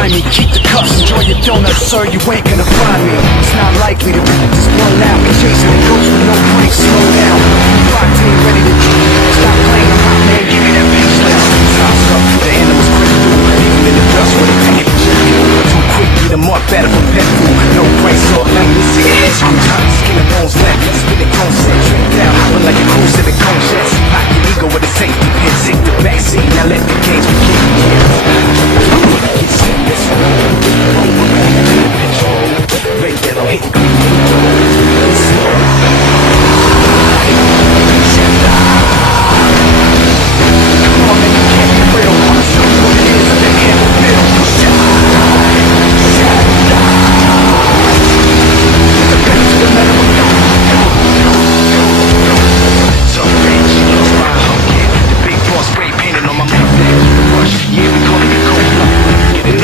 remind me, keep the cuffs, enjoy your donuts, sir, you ain't gonna find me. It's not likely to be just blown out, chasing the ghost with no brakes, slow down. Rock team ready to stop playing, I'm hot man, give me that bitch now. Time's up, the animals quick through, even in the dust with a packet of chicken. Too quick, beat them up, better for pet food, no price off, now you see it. I'm tired, skin and bones left, spit it cone set, drink down, hopping like a cruise in the cone jets. Lock your ego with a safety pin, take the backseat, now let the games begin. Get set, let's roll. Red, yellow, hit the green. Come on, man, you can't be real. I'ma show you what it is at the end of the bill. The pedal to the metal and go. So rich, lost my hook, yeah. The big boss spray painted on my neck. Rush, yeah, we call it a cold blood.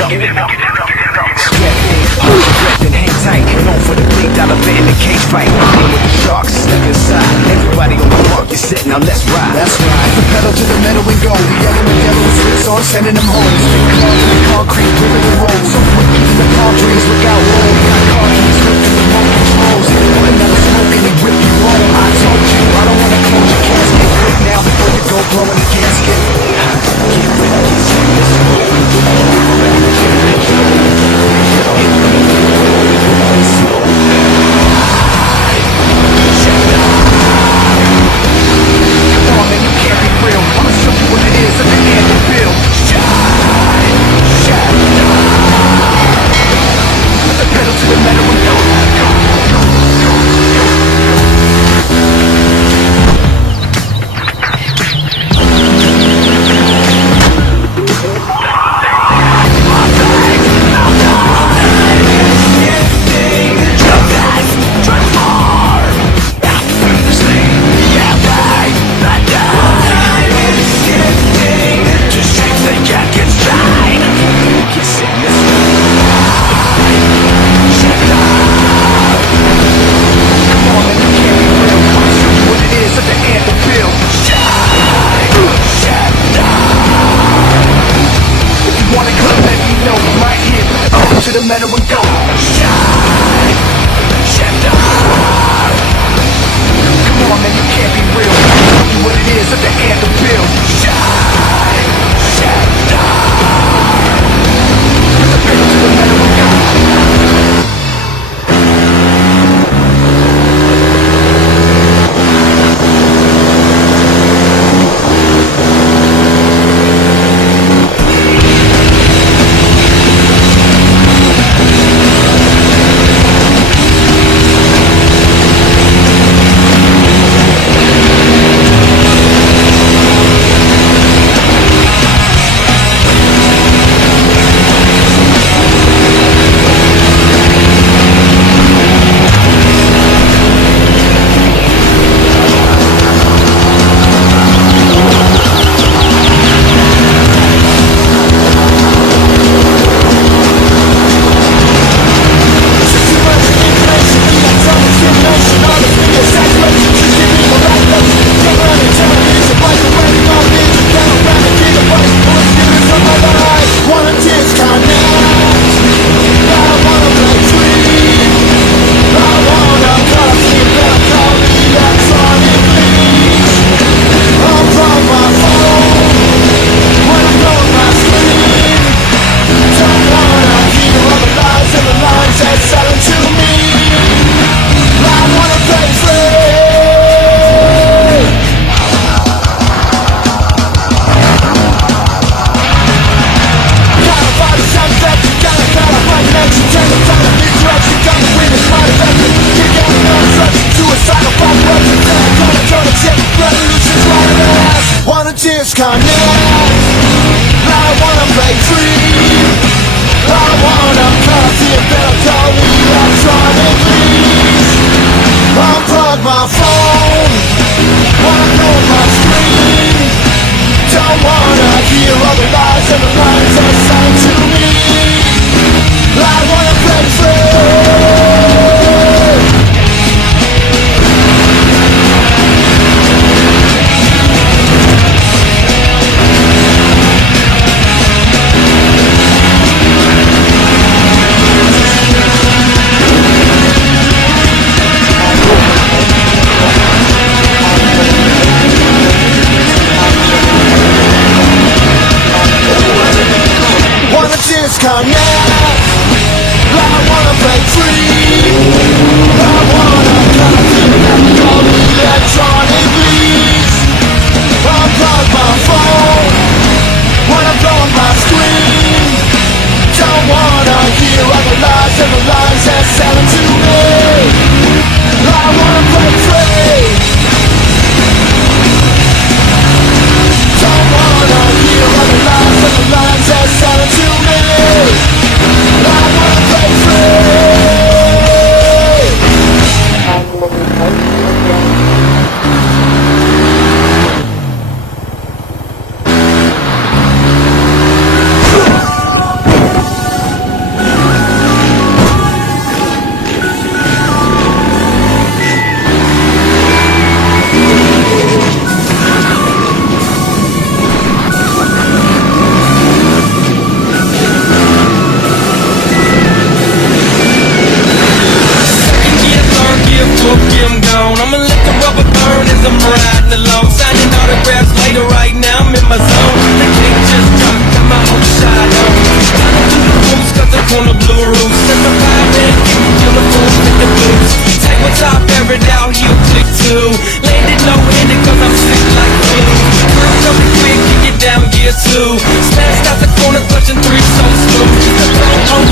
Get it up, strap in, hold your breath and hang tight. Known for the $3 bet in the cage fight. Dealing with the sharks, step inside. Everybody on the mark, you're set, now let's ride. That's right. The pedal to the metal and go. The yellow and yellow switch on, sending them home. Stick cars in the concrete, river the road. So quick, keeping the palm trees, look out, roll. We got car keys, hooked to the remote controls. Putting out a smoke and they rip you on. I told you, I don't wanna close your casket. Quick now before you go blowing the gasket. Get ready, get set, let's go. disconnect. I wanna break free. I wanna connect all electronic leads. Unplug my phone, wanna blow up my screen. Don't wanna hear all the lies and the lies they're selling to me. I wanna break free. Don't wanna hear all the lies and the lies they're selling to me. I wanna break free. I'ma let the rubber burn as I'm riding along. Signing autographs later, right now I'm in my zone. The cake just dropped, got my whole shot on. Running through the rooms, got the corner blue roofs. Set the vibe and give me killer fools with the blues. Tabletop, air it out, he'll click too. Landed low-handed cause I'm sick like flu. Curve coming quick, kick it down, gear two. Smashed out the corner, clutching three so smooth. Just a blow on